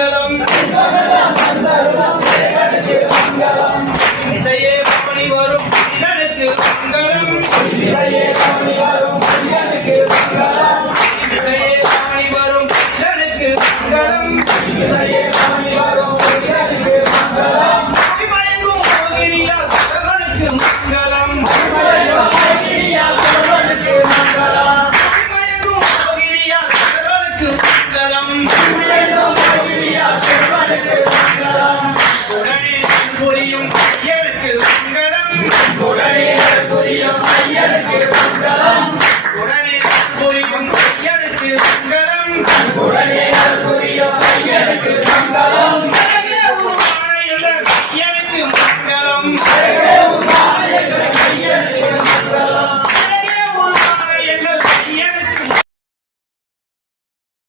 மங்களம் இசையே பவனி வரும் இதனுக்கு மங்களம் இசையே பவனி வரும் இதனுக்கு மங்களம் இசையே பவனி வரும் இதனுக்கு மங்களம் இசையே பவனி வரும் இதனுக்கு மங்களம் மயங்கும் மோகினியால் சரவணுக்கு மங்களம் மயங்கும் மோகினியால் சரவணுக்கு மங்களம் மயங்கும் மோகினியால் சரவணுக்கு மங்களம் மயங்கும் மோகினியால் சரவணுக்கு மங்களம் உடனே புரியும் ஐயனுக்கு மங்களம் உடனே புரியும் ஐயனுக்கு மங்களம் உடனே புரியும் ஐயனுக்கு மங்களம் உடனே